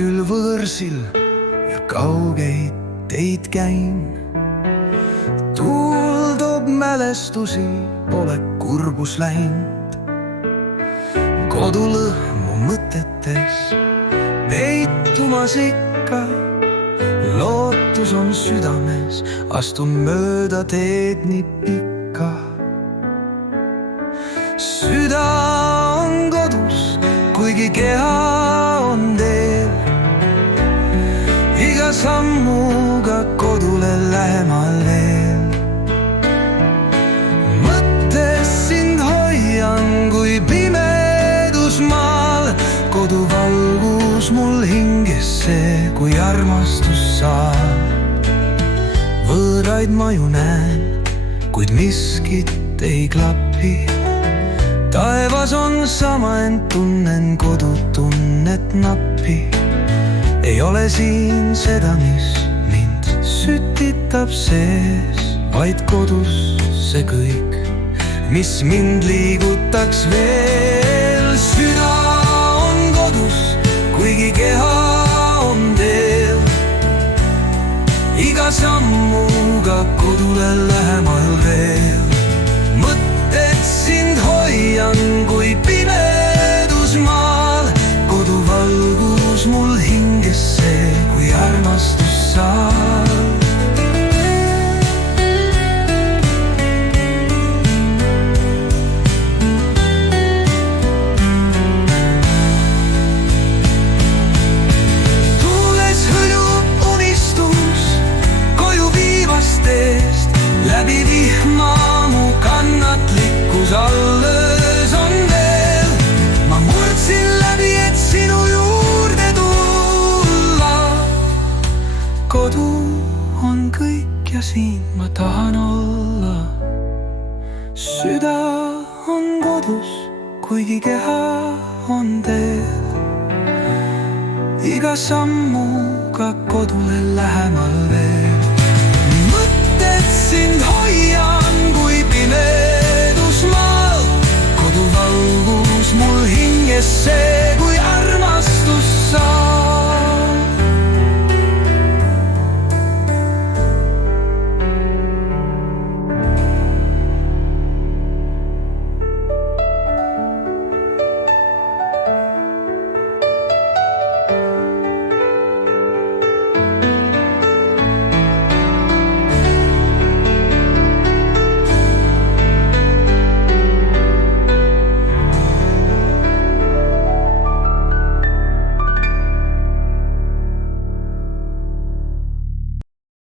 küll võõrsil ja kaugeid teid käin. Tuul toob mälestusi, pole kurbus läinud. Kodulõhmu mõtetes peitumas ikka. Lootus on südames, astun mööda teed nii pikka. Süda on kodus, kuigi keha on teel. Iga sammuga kodule lähemal veel. Mõttes sind hoian, kui pimedus maal. Koduvalgus mul hingesse, kui armastus saab. Võõraid maju näen, kuid miskit ei klapi. Taevas on sama, ent tunnen kodutunnet nappi. Ei ole siin seda, mis mind sütitab sees, vaid kodus see kõik, mis mind liigutaks veel. Süda on kodus, kuigi keha on teel. Iga sammuga kodule lähemal veel. Mõtted sind hoian, kui pimedus maal. Koduvalgus mul hingesse, kui armastus saab. Tuules hõljub unistus koju viivast teest. Läbi vihma mu kannatlikkus alles on veel. Ma murdsin läbi, et sinu juurde tulla. Kodu on kõik ja siin ma tahan olla. Süda on kodus, kuigi keha on teel. Iga sammuga kodule lähemal veel. Mõtted sind hoian, kui pimedus maal. Koduvalgus mul hingesse,